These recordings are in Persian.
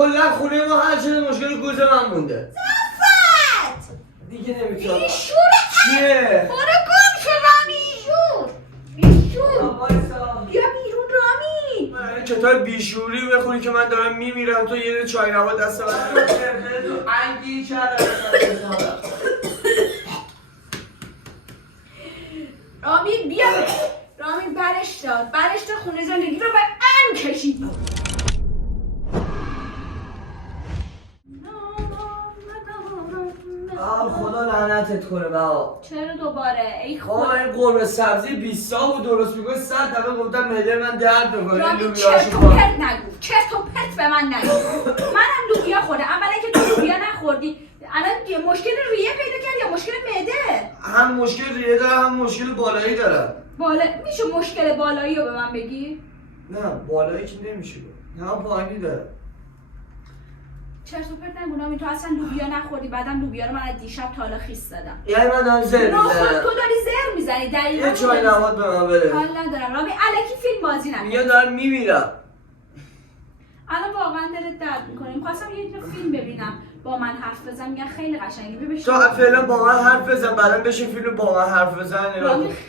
کلا خونه ما حل شده، مشکل گوز من مونده. صفت دیگه نمیتونم. بیشور چیه؟ برو گم شو رامی. بیشور وایسا. بیا بیرون رامی. من کتاب بیشوری بخونی که من دارم میمیرم، تو یه چای نوا دست من تو انگی کردم. رامی بیا. رامی برش داد خونه زندگی رو به ان کشیدی. خدا لعنتت کنه بابا. چرا دوباره؟ ای بابا خدا. این قرمه سبزی 20 تا بود درست میگه 100 دفعه گفتم معده من درد میکنه. رامی چرت و پرت نگو. چرت و پرت به من نگو. منم لوبیا خوردم. اولا که تو لوبیا نخوردی. الان مشکل ریه پیدا کردی یا مشکل معده؟ هم مشکل ریه دارم هم مشکل بالایی دارم. میشه مشکل بالایی رو به من بگی؟ نه بالایی که نمیشه هم پایینی دارم. چرت و پرت نگو رامی. تو اصلا لوبیا نخوردی. بعدم لوبیا رو من از دیشب تا حالا خیس زدم. یعنی من دارم زر میزنم. تو داری زر میزنی. دقیقاً یه چای نواد به من بده. حال ندارم رامی. الکی فیلم بازی نکن. میگه دارم میمیرم. الان واقعا دلت درد میکنه. می‌خواستم یه دونه فیلم ببینم با من حرف بزن. میگن خیلی قشنگه. ببین تو فعلا با من حرف بزن، بعدم بشین فیلم با من حرف بزن.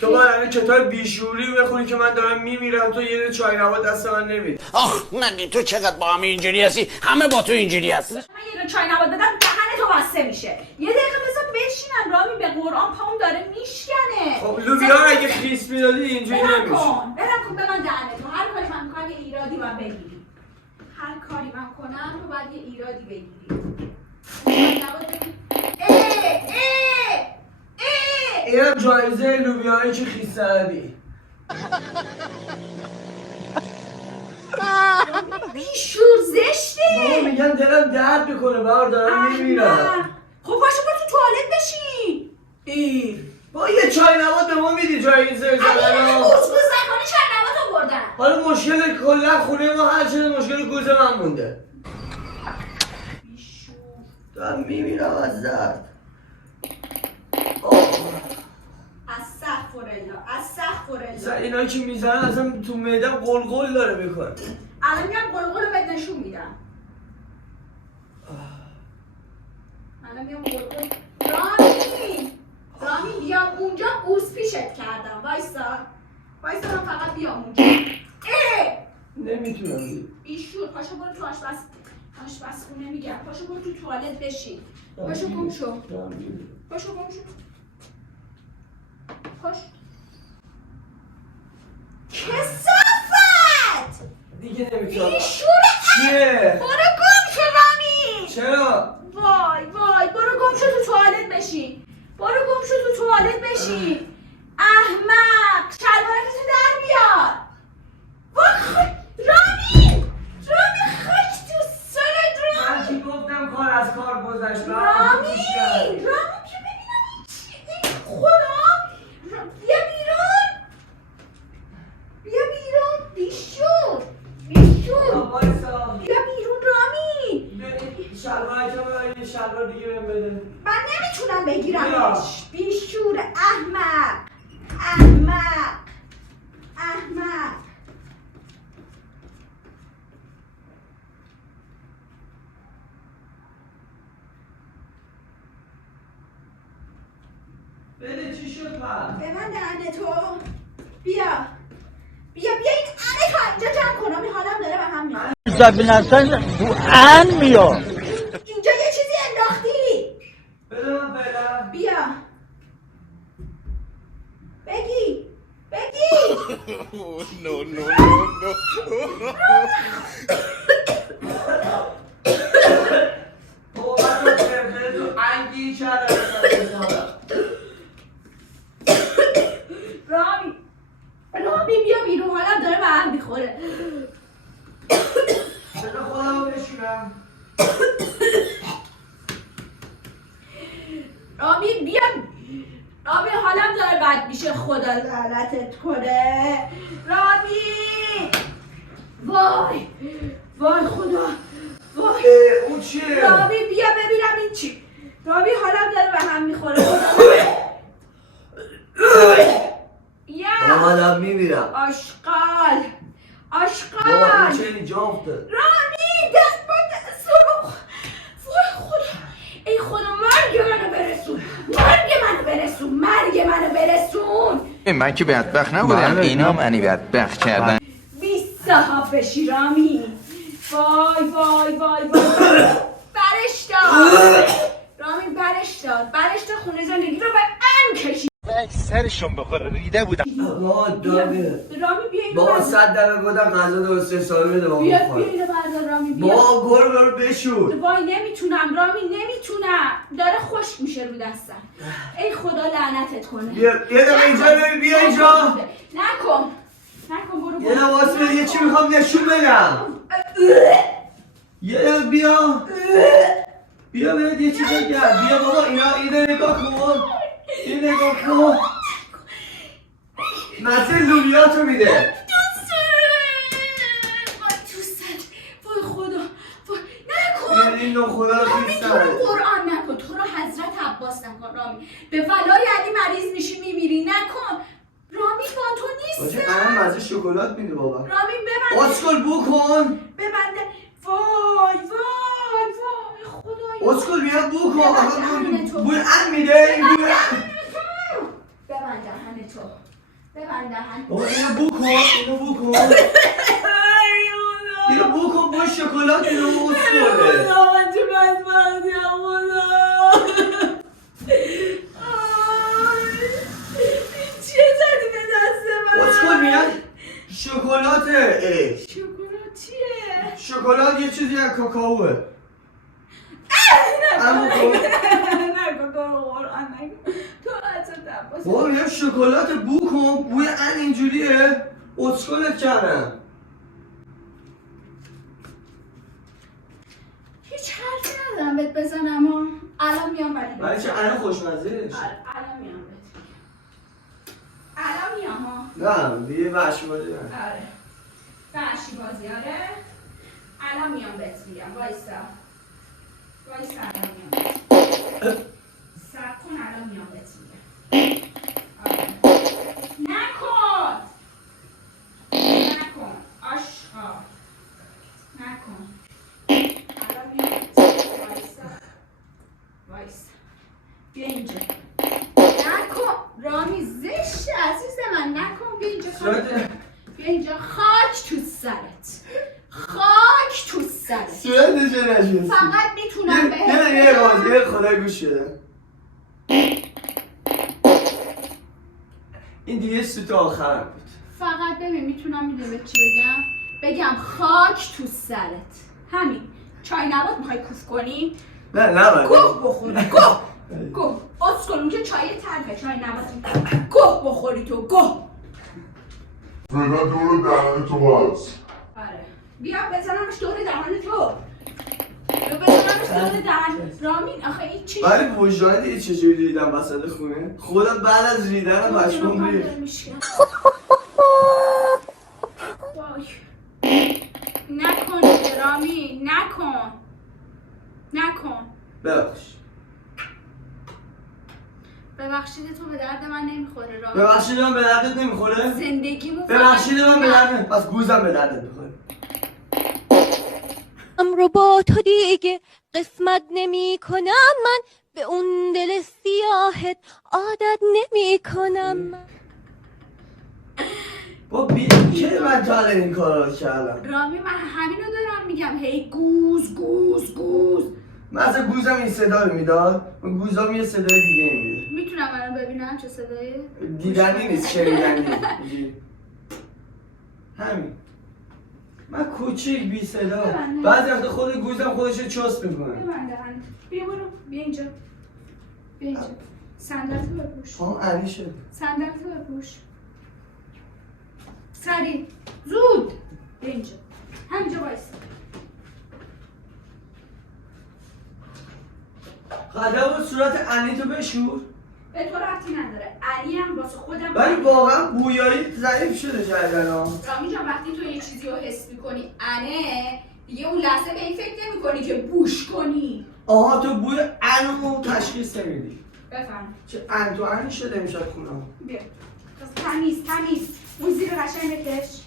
تو باید این کتاب بیشوری بخونی که من دارم میمیرم، تو یه چای نوا دست من نمیدی. آخ نگی تو چقدر با هم اینجوری هستی، همه با تو اینجوری هست. من یه دونه چای نبات بدم دهن تو بسته میشه. یه دقیقه بذار بشینم رامی. به قرآن پام داره میشکنه. خب لوبیا رو اگه خیس میدادی اینجوری نمیشه. برم کن به من دهنه تو. هر کاری من میکنم یه ایرادی من بگیری. هر کاری من کنم تو باید یه ایرادی بگیری. اینم جایزه لوبیایی که خیس زدی. بیشور زشته. بابا میگم دلم درد میکنه بابا، دارم میمیرم. خب پاشو برو تو توالت بشین. با یه چای نواد به ما میدی جایزه اگه زدن. گوز نکنی چای نبات آوردن. حالا مشکل کلا خونه ما حل شده، مشکل گوز من مونده. بیشور دارم میمیرم از درد. استغفرالله. اینایی که میزنن اصلا تو معدم قلقل داره میکنه. الان میام قلقل رو بهت نشون میدم. رامی بیام اونجا قوز پیشت کردم. وایسا من فقط بیام اونجا. نمیتونم. بیشور پاشو برو تو آشپزخونه. میگم پاشو برو تو توالت بشین. پاشو گم شو. پاش کثافت دیگه نمیتونم. بیشور چیه؟ برو گم شو رامی. چرا؟ وای برو گم شو تو توالت بشین. احمق شلوارتو در بیار. رامی خاک تو سرت. من کی گفتم کار از کار گذشت. رامی که ببینم این خدا. بیا بیرون بیشور. بیا بیرون رامی. یه شلوار دیگه بهم بده. من نمیتونم بگیرمش. بیا. بیشور احمق. بده چی شد پس؟ به من دهنه تو. بیا این انه تا اینجا جمع کنم. این حالم داره به هم میاد. زبین اصلا تو ان میاد. اینجا یه چیزی انداختی. بده من فعلا. بیا بگی نو بابا من تو انگی کردم. رامی بیا بیرون. حالم داره به هم میخوره. بده خودم رو بشونم. رامی حالم داره بد میشه. خدا لعنتت کنه رامی. وای خدا. اون چیه؟ رامی بیا ببینم این چی. رامی حالم داره به هم میخوره. بابا دارم میمیرم. آشغال بابا این چه اینجا افتاد؟ رامی دست مرگ منو برسون. من که بدبخت نبودم، اینا منی بدبخت کردن. 20 صاحب بشی رامی. وای برش داد خونه زندگی رو به ام کشید. سرشون بخوره ریده بودم. رامی بیا اینو بابا بردار. 100 دقیقه گفتم غذا درست حسابی بده بابا. بیا اینو بردار رامی بیا. بابا برو بشور. وای نمیتونم رامی داره خشک میشه رو دستم. ای خدا لعنتت کنه. بیا اینجا بیا اینجا. نکن برو. یه واسه یه چی میخوام نشون بدم. بیا بهت یه چیز بگم. بیا بابا اینو نگاه کن. مزه لولیاتو میده. وای خدا نکن. این خدا رو رامی تو خیستن. رو قرآن نکن، تو رو حضرت عباس نکن رامی. به ولای علی مریض میشی میمیری. نکن رامی، با تو باشه نیستم. الان مزه شکلات میده بابا. رامی ببند. اسکل بو کن. ببنده. وای خدایا. اسکل بیا بو کن. ببند آقا دهن تو. بوی ان میده. این بوی ببند دهن تو. ببند دهن. بابا اینو بو کن. اینو بو کن با شکلات اینو اسکله. من چه بدبختیم خدا. چیه زدی به دست من؟ اسکل میاد شکلاته. شکلات چیه؟ شکلات یه چیزی از کاکائوه. اما کن. نکن تو رو قرآن نکن. تو حضرت عباس. بابا میگم شکلات بو کن. بوی ان اینجوریه. اسکلت کردم. هیچ حرفی ندارم بهت بزنم ها. الان میام برای چه الان خوشمزهش؟ الان میام بهت. الان میام ها. نه دیگه وحشی بازی نه. آره. وحشی بازی آره. الان میام بهت میگم. وایسا الان میام. صبر کن الان میام بهت میگم. آره. نکن آشقا. نکن. الان میام. وایسا. بیا اینجا. نکن رامی زشت عزیز من. نکن. بیا اینجا. بیا اینجا. خاک تو سرت. صورتش نشستی. فقط میتونم بهت یه بازی خدای گوش شده. این دیگه سوت آخر بود. فقط ببین میتونم میدونم چی بگم خاک تو سرت. همین. چای نبات میخوای کوف کنی؟ نه گوه بخوری. گوه اسکل اون که چای تلخه. چای نبات گوه بخوری تو. گوه. فعلا دور دهن تو هست. آره. بیا بزنمش دور دهن تو. رامین آخه این چی؟ ولی وجدان دیگه چجوری ریدم وسط خونه؟ خودم بعد از ریدن پشمام ریخت. نکن رامی. نکن. ببخشید تو به درد من نمیخوره رامی. ببخشید من به دردت نمیخوره؟ زندگیمو ببخشید من به دردت. پس گوزم به دردت میخوره. رو با تو دیگه قسمت نمی کنم. من به اون دل سیاهت عادت نمی کنم. با که من تا الان این کار رو کردم. رامی من همینو دارم میگم. هی گوز. من اصلا گوزم این صدا رو میداد. گوزام یه صدای دیگه میده. میتونم الان ببینم چه صدایی؟ دیدنی نیست، شنیدنی. همین. من کوچیک بی صدا. بعضی وقتا خود گوزم خودش چست میکنه. ببنده. بیا برو. بیا اینجا. صندلتو بپوش. علی شد. صندلتو بپوش. سریع. زود. بیا اینجا. همینجا وایسا. قدم و صورت علی تو بشور. به تو ربطی نداره. علی هم واسه خودم. ولی واقعا بویایی ضعیف شده جدیدن. رامی جان وقتی تو یه چیزی رو حس میکنی انه دیگه اون لحظه به این فکر نمیکنی که بوش کنی. آها تو بوی انو تشخیص نمیدی. بفهم. چه ان تو انی شده امشب خونم. بیا. تمیز. اون زیر قشنگ بکش.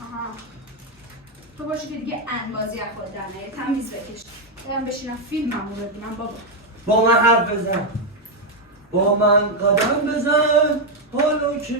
آها. تو باشی که دیگه ان بازی از خود در نیاره. تمیز بکش. برم بشینم فیلممو ببینم بابا. با من حرف بزن، با من قدم بزن حالا که